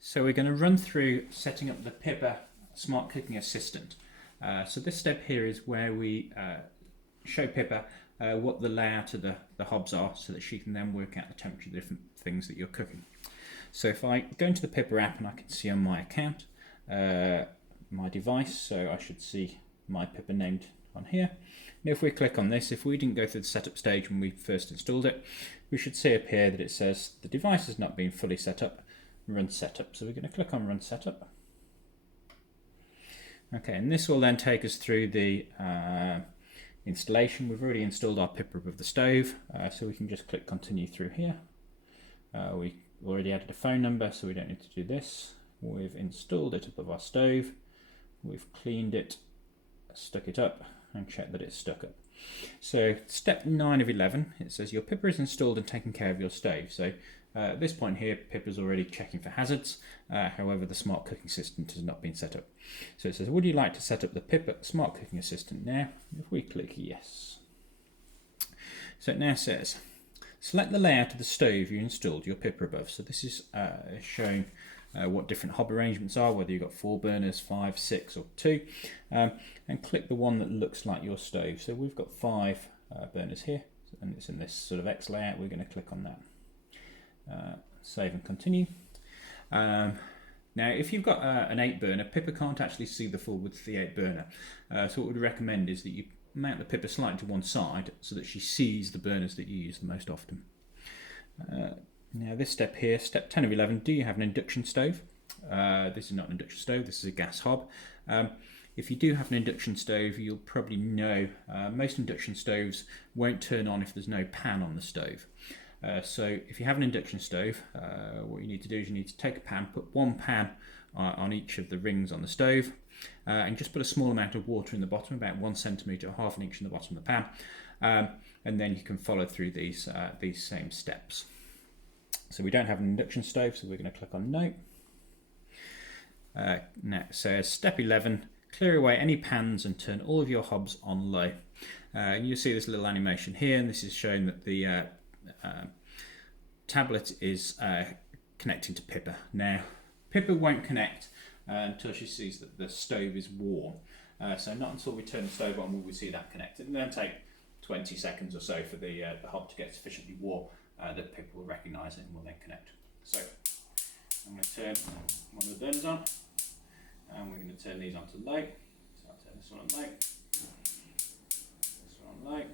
So we're going to run through setting up the Pippa Smart Cooking Assistant. So this step here is where we show Pippa what the layout of the hobs are so that she can then work out the temperature of the different things that you're cooking. So if I go into the Pippa app and I can see on my account my device, so I should see my Pippa named on here. And if we click on this, if we didn't go through the setup stage when we first installed it, we should see up here that it says the device has not been fully set up. Run setup. So we're going to click on run setup. Okay, and this will then take us through the installation. We've already installed our Pippa above the stove, so we can just click continue through here. We already added a phone number, so we don't need to do this. We've installed it above our stove. We've cleaned it, stuck it up, and checked that it's stuck up. So step 9 of 11, it says your Pippa is installed and taking care of your stove. So at this point here, Pippa's already checking for hazards. However, the Smart Cooking Assistant has not been set up. So it says, would you like to set up the Pippa Smart Cooking Assistant now? If we click yes. So it now says, select the layout of the stove you installed your Pippa above. So this is showing what different hob arrangements are, whether you've got 4 burners, 5, 6 or 2. And click the one that looks like your stove. So we've got 5 burners here, and it's in this sort of X layout. We're going to click on that. Save and continue. Now if you've got an 8 burner, Pippa can't actually see the full width of the 8 burner. So what we'd recommend is that you mount the Pippa slightly to one side so that she sees the burners that you use the most often. Now this step here, step 10 of 11, do you have an induction stove? This is not an induction stove, this is a gas hob. If you do have an induction stove, you'll probably know most induction stoves won't turn on if there's no pan on the stove. So if you have an induction stove, what you need to do is you need to take a pan, put one pan on each of the rings on the stove, and just put a small amount of water in the bottom, about 1 centimetre or half an inch in the bottom of the pan, and then you can follow through these same steps. So we don't have an induction stove, so we're going to click on no. Now it says step 11, clear away any pans and turn all of your hobs on low. And you'll see this little animation here, and this is showing that the tablet is connecting to Pippa. Now Pippa won't connect until she sees that the stove is warm. So not until we turn the stove on will we see that connect. It'll then take 20 seconds or so for the hob to get sufficiently warm that Pippa will recognise it and will then connect. So I'm going to turn one of the burners on, and we're going to turn these on to low. So I'll turn this one on low, this one on low,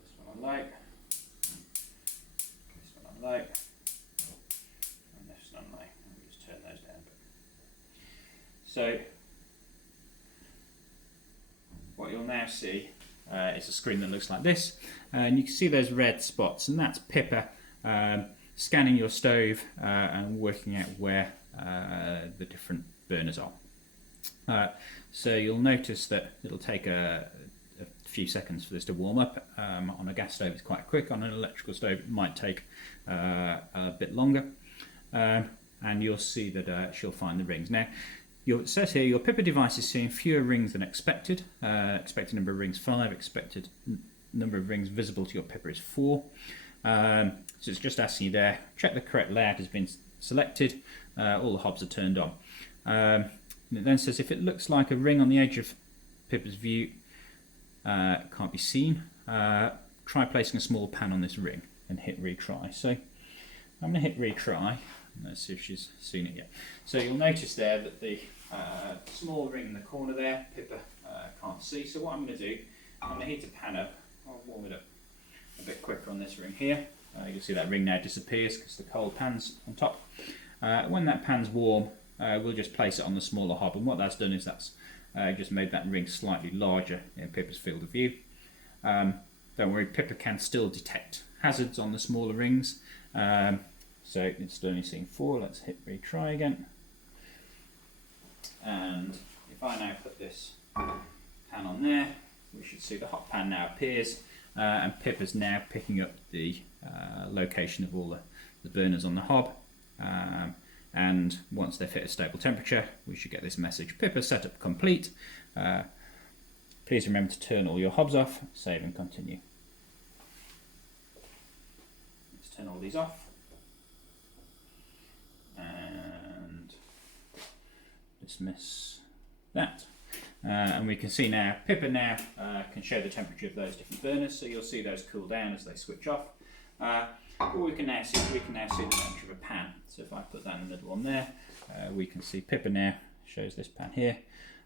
this one on low, this one on low, and this one on low. And we just turn those down. So what you'll now see is a screen that looks like this, and you can see those red spots, and that's Pippa scanning your stove and working out where the different burners are. So you'll notice that it'll take a few seconds for this to warm up. On a gas stove it's quite quick, on an electrical stove it might take a bit longer, and you'll see that she'll find the rings. Now it says here your Pippa device is seeing fewer rings than expected. Expected number of rings 5, expected number of rings visible to your Pippa is 4. So it's just asking you there, check the correct layout has been selected, all the hobs are turned on. And it then says if it looks like a ring on the edge of Pippa's view can't be seen, try placing a small pan on this ring and hit retry. So I'm going to hit retry. Let's see if she's seen it yet. So you'll notice there that the small ring in the corner there, Pippa can't see. So what I'm going to do, I'm going to heat the pan up. I'll warm it up a bit quicker on this ring here. You'll see that ring now disappears because the cold pan's on top. When that pan's warm, we'll just place it on the smaller hob, and what that's done is that's just made that ring slightly larger in Pippa's field of view. Don't worry, Pippa can still detect hazards on the smaller rings. So it's only seeing 4. Let's hit retry again. And if I now put this pan on there, we should see the hot pan now appears, and Pippa's now picking up the location of all the burners on the hob. And once they've hit a stable temperature, we should get this message: Pippa setup complete. Please remember to turn all your hobs off, save and continue. Let's turn all these off. dismiss that. And we can see now, Pippa now can show the temperature of those different burners, so you'll see those cool down as they switch off. But we can now see the temperature of a pan. So if I put that in the middle one there, we can see Pippa now shows this pan here.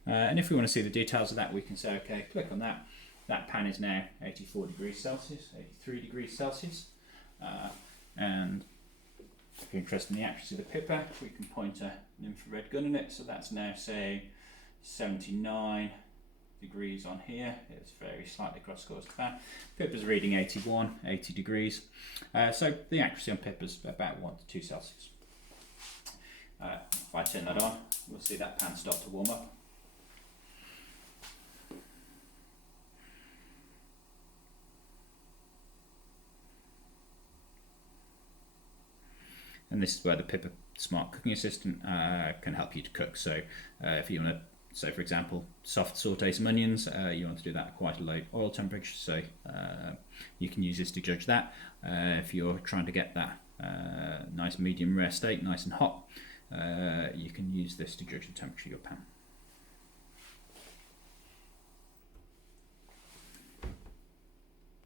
And if we want to see the details of that, we can say, okay, click on that. That pan is now 84 degrees Celsius, 83 degrees Celsius. And if you're interested in the accuracy of the Pippa, we can point an infrared gun in it. So that's now saying 79 degrees on here. It's very slightly cross course to that. Pippa's reading 80 degrees. So the accuracy on Pippa's about 1 to 2 Celsius. If I turn that on, we'll see that pan start to warm up. And this is where the Pippa Smart Cooking Assistant can help you to cook. So if you want to, so for example, soft saute some onions, you want to do that at quite a low oil temperature, so you can use this to judge that. If you're trying to get that nice medium rare steak nice and hot, you can use this to judge the temperature of your pan.